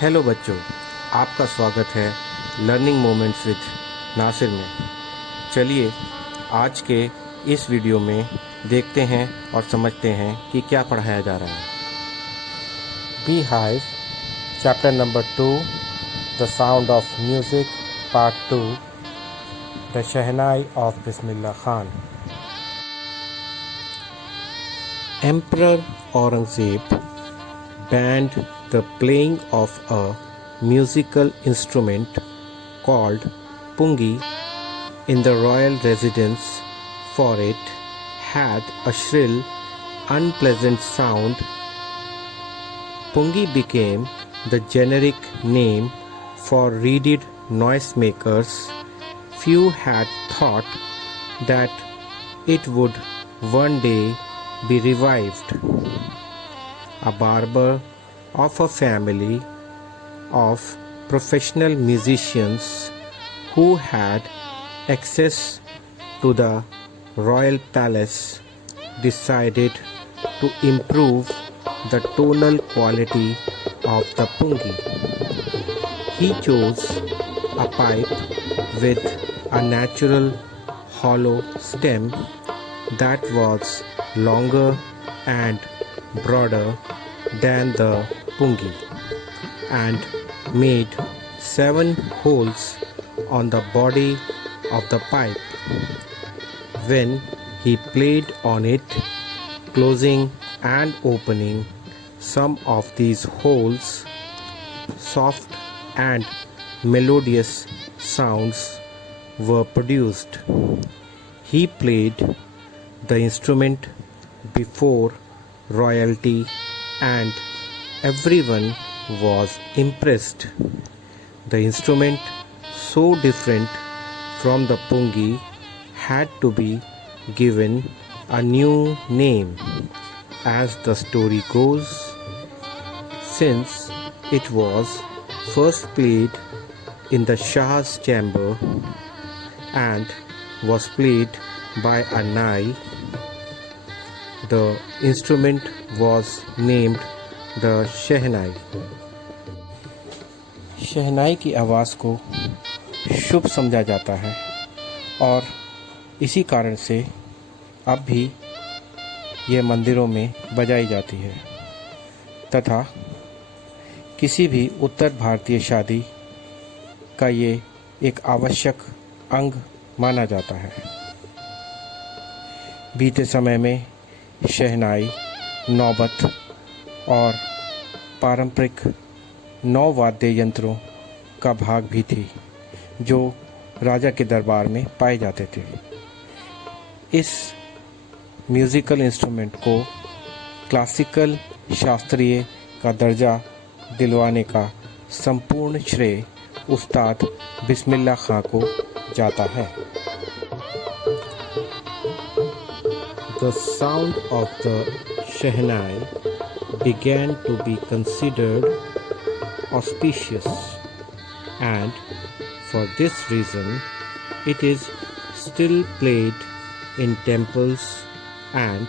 Hello बच्चों, आपका स्वागत है लर्निंग मोमेंट्स विद नासिर में। चलिए आज के इस वीडियो में देखते हैं और समझते हैं कि क्या पढ़ाया जा रहा है। Bee hive chapter number 2, the sound of music part 2, the shehnai of Bismillah Khan. Emperor Aurangzeb banned the playing of a musical instrument called pungi in the royal residence, for it had a shrill, unpleasant sound. Pungi became the generic name for reeded noisemakers. Few had thought that it would one day be revived. A barber of a family of professional musicians who had access to the royal palace decided to improve the tonal quality of the pungi. He chose a pipe with a natural hollow stem that was longer and broader than the pungi, and made 7 holes on the body of the pipe. When he played on it, closing and opening some of these holes, soft and melodious sounds were produced. He played the instrument before royalty and everyone was impressed. The instrument, so different from the pungi, had to be given a new name. As the story goes, since it was first played in the Shah's chamber and was played by a nai, the instrument was named the शहनाई। शहनाई की आवाज़ को शुभ समझा जाता है और इसी कारण से अब भी यह मंदिरों में बजाई जाती है तथा किसी भी उत्तर भारतीय शादी का ये एक आवश्यक अंग माना जाता है। बीते समय में शहनाई, नौबत और पारंपरिक 9 वाद्य यंत्रों का भाग भी थी जो राजा के दरबार में पाए जाते थे। इस म्यूज़िकल इंस्ट्रूमेंट को क्लासिकल शास्त्रीय का दर्जा दिलवाने का संपूर्ण श्रेय उस्ताद बिस्मिल्लाह खां को जाता है। The sound of the shehnai began to be considered auspicious, and for this reason it is still played in temples and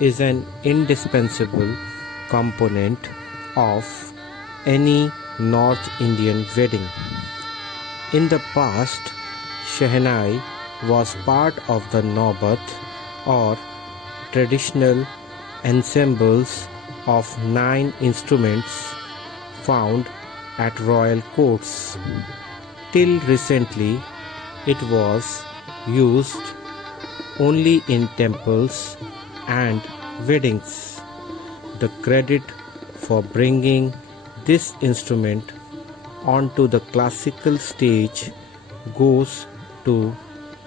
is an indispensable component of any North Indian wedding. In the past, shehnai was part of the Naubat or traditional ensembles of 9 instruments found at royal courts. Till recently, it was used only in temples and weddings. The credit for bringing this instrument onto the classical stage goes to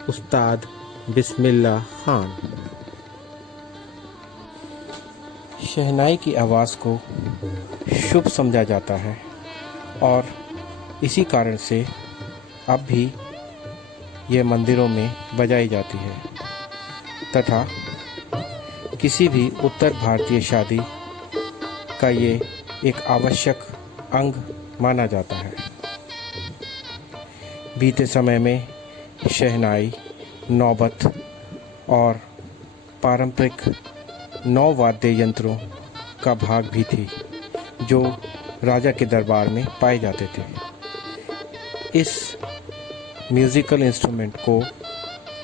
Ustad Bismillah Khan. शहनाई की आवाज़ को शुभ समझा जाता है और इसी कारण से अब भी यह मंदिरों में बजाई जाती है तथा किसी भी उत्तर भारतीय शादी का ये एक आवश्यक अंग माना जाता है। बीते समय में शहनाई, नौबत और पारंपरिक 9 वाद्य यंत्रों का भाग भी थी जो राजा के दरबार में पाए जाते थे। इस म्यूज़िकल इंस्ट्रूमेंट को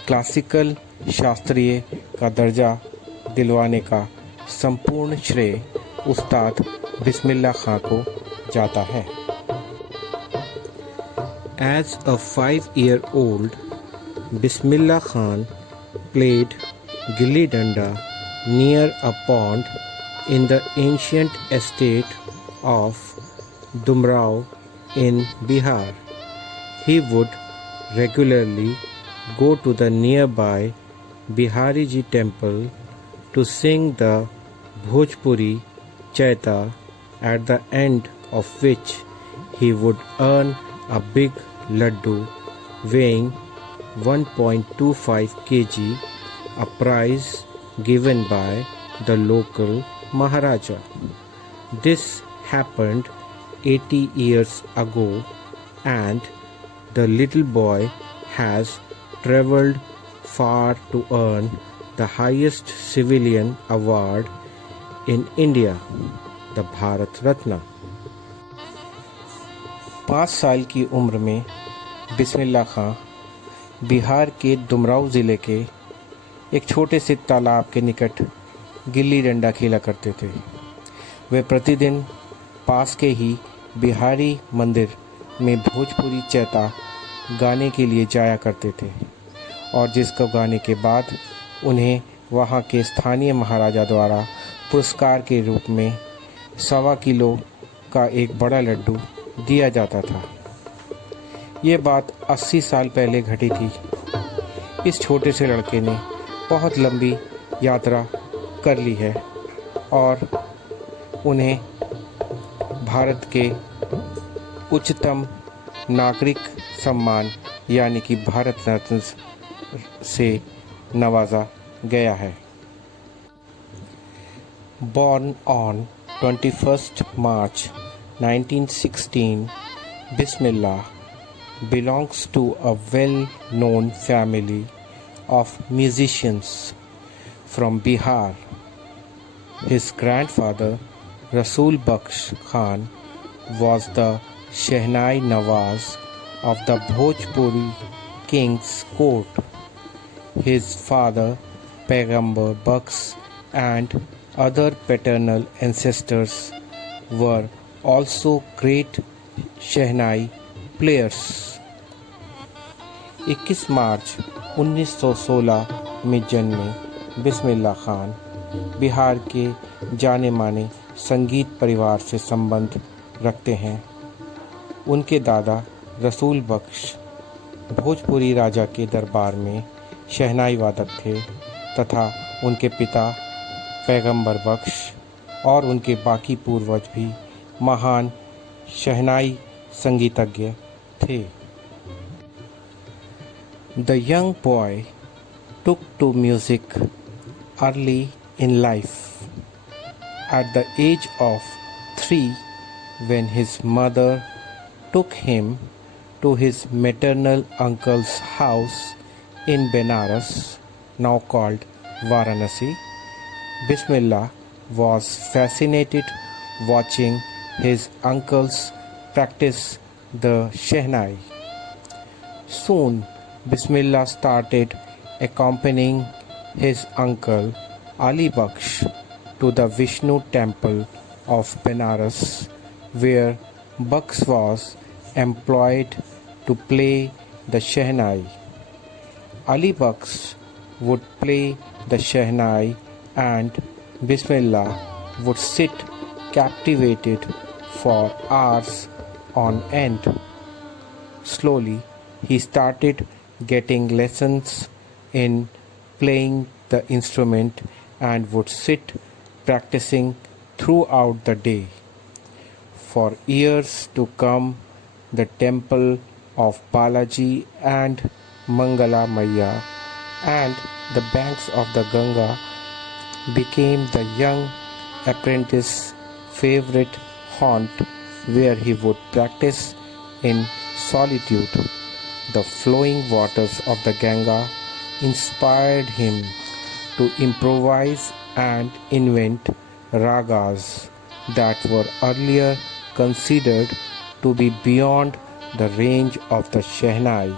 क्लासिकल शास्त्रीय का दर्जा दिलवाने का संपूर्ण श्रेय उस्ताद बिस्मिल्लाह खां को जाता है। As a 5-year-old, Bismillah Khan played gilli danda near a pond in the ancient estate of Dumrao in Bihar. He would regularly go to the nearby Bihariji temple to sing the Bhojpuri Chaita, at the end of which he would earn a big laddu weighing 1.25 kg, a prize given by the local Maharaja. This happened 80 years ago, and the little boy has traveled far to earn the highest civilian award in India, the Bharat Ratna. 5 साल की उम्र में बिस्मिल्लाह खां बिहार के दुमराव ज़िले के एक छोटे से तालाब के निकट गिल्ली डंडा खेला करते थे। वे प्रतिदिन पास के ही बिहारी मंदिर में भोजपुरी चैता गाने के लिए जाया करते थे, और जिसको गाने के बाद उन्हें वहाँ के स्थानीय महाराजा द्वारा पुरस्कार के रूप में 1.25 किलो का एक बड़ा लड्डू दिया जाता था। ये बात 80 साल पहले घटी थी। इस छोटे से लड़के ने बहुत लंबी यात्रा कर ली है और उन्हें भारत के उच्चतम नागरिक सम्मान यानी कि भारत रत्न से नवाजा गया है। Born on 21st March 1916, Bismillah belongs to a well-known family of musicians from Bihar. His grandfather, Rasul Baksh Khan, was the Shehnai Nawaz of the Bhojpuri king's court. His father, Paigambar Baksh, and other paternal ancestors were also great Shehnai players. 21 मार्च 1916 में जन्मे बिस्मिल्लाह खान बिहार के जाने माने संगीत परिवार से संबंध रखते हैं। उनके दादा रसूल बख्श भोजपुरी राजा के दरबार में शहनाई वादक थे तथा उनके पिता पैगंबर बख्श और उनके बाकी पूर्वज भी महान शहनाई संगीतज्ञ थे। The young boy took to music early in life. At the age of 3, when his mother took him to his maternal uncle's house in Benares, now called Varanasi, Bismillah was fascinated watching his uncles practice the Shehnai. Soon, Bismillah started accompanying his uncle Ali Baksh to the Vishnu temple of Benares, where Baksh was employed to play the Shehnai. Ali Baksh would play the Shehnai and Bismillah would sit captivated for hours on end. Slowly, he started getting lessons in playing the instrument and would sit practicing throughout the day. For years to come, the temple of Balaji and Mangala Maiya and the banks of the Ganga became the young apprentice's favorite haunt, where he would practice in solitude. The flowing waters of the Ganga inspired him to improvise and invent ragas that were earlier considered to be beyond the range of the शहनाई।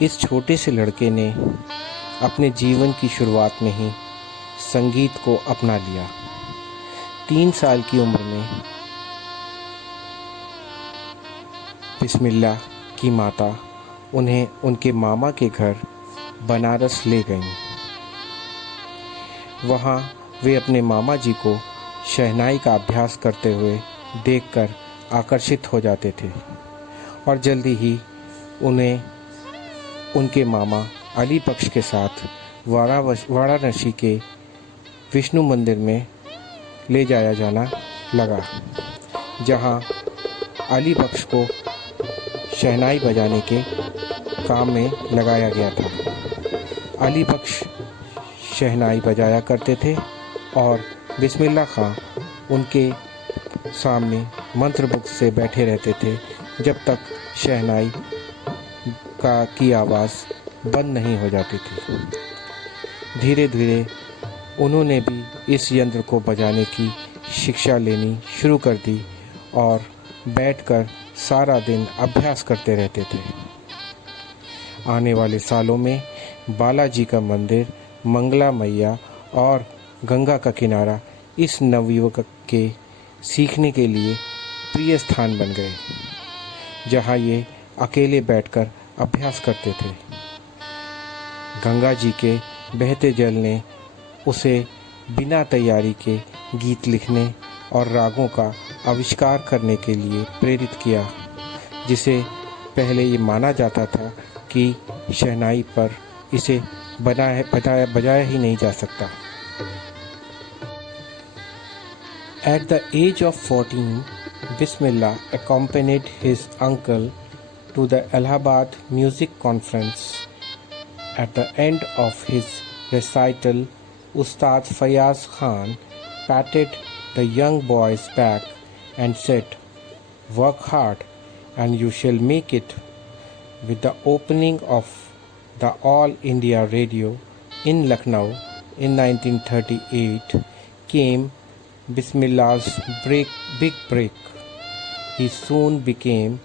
इस छोटे से लड़के ने अपने जीवन की शुरुआत में ही संगीत को अपना लिया। 3 साल की उम्र में बिस्मिल्लाह की माता उन्हें उनके मामा के घर बनारस ले गईं। वहाँ वे अपने मामा जी को शहनाई का अभ्यास करते हुए देखकर आकर्षित हो जाते थे और जल्दी ही उन्हें उनके मामा अली बख्श के साथ वाराणसी के विष्णु मंदिर में ले जाया जाना लगा, जहां अली बख्श को शहनाई बजाने के काम में लगाया गया था। अली बख्श शहनाई बजाया करते थे और बिस्मिल्लाह खां उनके सामने मंत्रमुग्ध से बैठे रहते थे जब तक शहनाई की आवाज़ बंद नहीं हो जाती थी। धीरे धीरे उन्होंने भी इस यंत्र को बजाने की शिक्षा लेनी शुरू कर दी और बैठकर सारा दिन अभ्यास करते रहते थे। आने वाले सालों में बालाजी का मंदिर, मंगला मैया और गंगा का किनारा इस नवयुवक के सीखने के लिए प्रिय स्थान बन गए, जहां ये अकेले बैठकर अभ्यास करते थे। गंगा जी के बहते जल ने उसे बिना तैयारी के गीत लिखने और रागों का आविष्कार करने के लिए प्रेरित किया, जिसे पहले ये माना जाता था कि शहनाई पर इसे बजाया ही नहीं जा सकता। At the age of 14, Bismillah accompanied his uncle to the Allahabad Music Conference. At the end of his recital, Ustad Fayaz Khan patted the young boy's back and said, "Work hard and you shall make it." With the opening of the All India Radio in Lucknow in 1938 came Bismillah's big break. He soon became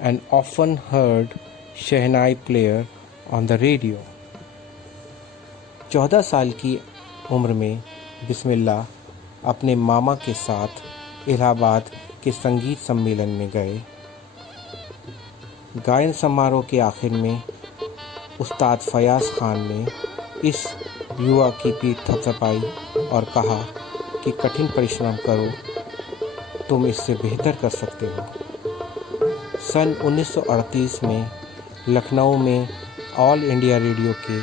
an often heard shehnai player on the radio. 14 साल की उम्र में बिस्मिल्लाह अपने मामा के साथ इलाहाबाद के संगीत सम्मेलन में गए। गायन समारोह के आखिर में उस्ताद फयाज खान ने इस युवा की पीठ थपथपाई और कहा कि कठिन परिश्रम करो, तुम इससे बेहतर कर सकते हो। सन 1938 में लखनऊ में ऑल इंडिया रेडियो के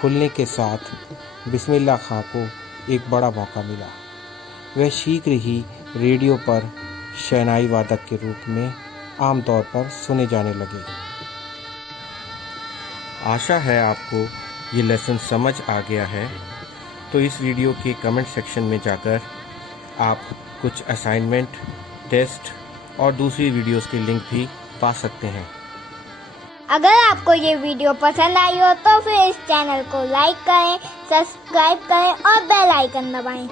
खुलने के साथ बिस्मिल्लाह खां को एक बड़ा मौका मिला। वह शीघ्र ही रेडियो पर शहनाई वादक के रूप में आमतौर पर सुने जाने लगे। आशा है आपको ये लेसन समझ आ गया है। तो इस वीडियो के कमेंट सेक्शन में जाकर आप कुछ असाइनमेंट, टेस्ट और दूसरी वीडियोस के लिंक भी पा सकते हैं। अगर आपको ये वीडियो पसंद आई हो तो फिर इस चैनल को लाइक करें, सब्सक्राइब करें और बेल आइकन दबाएं।